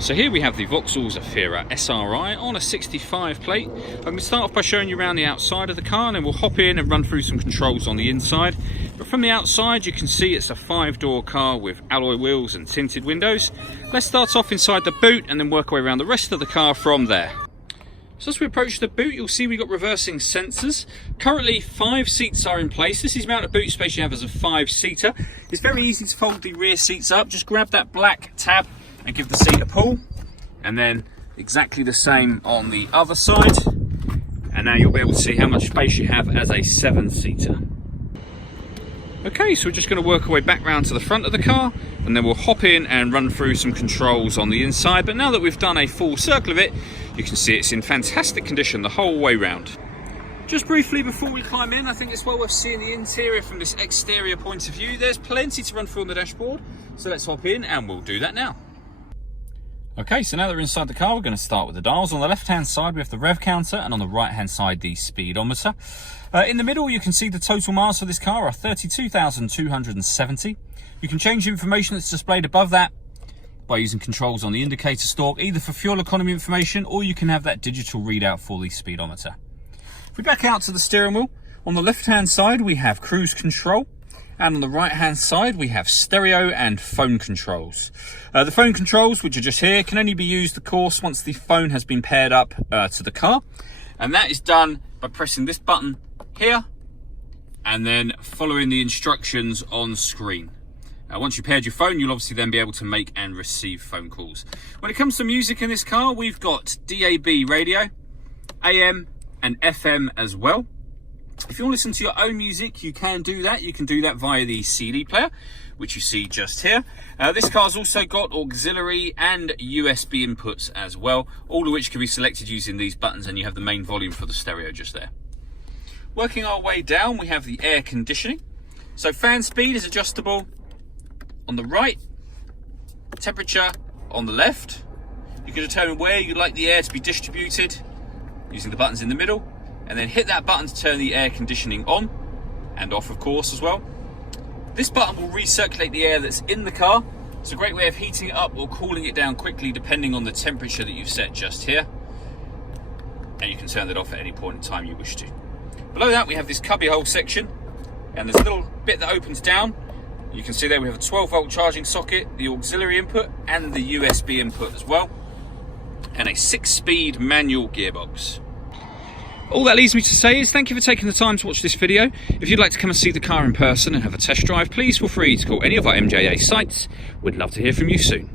So here we have the Vauxhall Zafira SRI on a 65 plate. I'm going to start off by showing you around the outside of the car, and then we'll hop in and run through some controls on the inside. But from the outside you can see it's a 5-door car with alloy wheels and tinted windows. Let's start off inside the boot and then work our way around the rest of the car from there. So as we approach the boot, you'll see we've got reversing sensors. Currently 5 seats are in place. This is the amount of boot space you have as a 5-seater. It's very easy to fold the rear seats up. Just grab that black tab and give the seat a pull, and then exactly the same on the other side, and now you'll be able to see how much space you have as a 7-seater. Okay, so we're just going to work our way back round to the front of the car, and then we'll hop in and run through some controls on the inside. But now that we've done a full circle of it, you can see it's in fantastic condition the whole way round. Just briefly before we climb in, I think it's well worth seeing the interior from this exterior point of view. There's plenty to run through on the dashboard, so let's hop in and we'll do that now. Okay, so now that we're inside the car, we're going to start with the dials. On the left-hand side, we have the rev counter, and on the right-hand side, the speedometer. In the middle, you can see the total miles for this car are 32,270. You can change the information that's displayed above that by using controls on the indicator stalk, either for fuel economy information, or you can have that digital readout for the speedometer. If we back out to the steering wheel, on the left-hand side, we have cruise control. And on the right hand side we have stereo and phone controls. The phone controls, which are just here, can only be used of course once the phone has been paired up to the car, and that is done by pressing this button here and then following the instructions on screen. Once you've paired your phone, you'll obviously then be able to make and receive phone calls. When it comes to music in this car, we've got DAB radio, AM and FM as well. If you want to listen to your own music, you can do that. You can do that via the CD player, which you see just here. This car's also got auxiliary and USB inputs as well, all of which can be selected using these buttons, and you have the main volume for the stereo just there. Working our way down, we have the air conditioning. So fan speed is adjustable on the right, temperature on the left. You can determine where you'd like the air to be distributed using the buttons in the middle, and then hit that button to turn the air conditioning on and off, of course, as well. This button will recirculate the air that's in the car. It's a great way of heating it up or cooling it down quickly depending on the temperature that you've set just here. And you can turn that off at any point in time you wish to. Below that we have this cubbyhole section, and there's a little bit that opens down. You can see there we have a 12-volt charging socket, the auxiliary input and the USB input as well, and a 6-speed manual gearbox. All that leaves me to say is thank you for taking the time to watch this video. If you'd like to come and see the car in person and have a test drive, please feel free to call any of our MJA sites. We'd love to hear from you soon.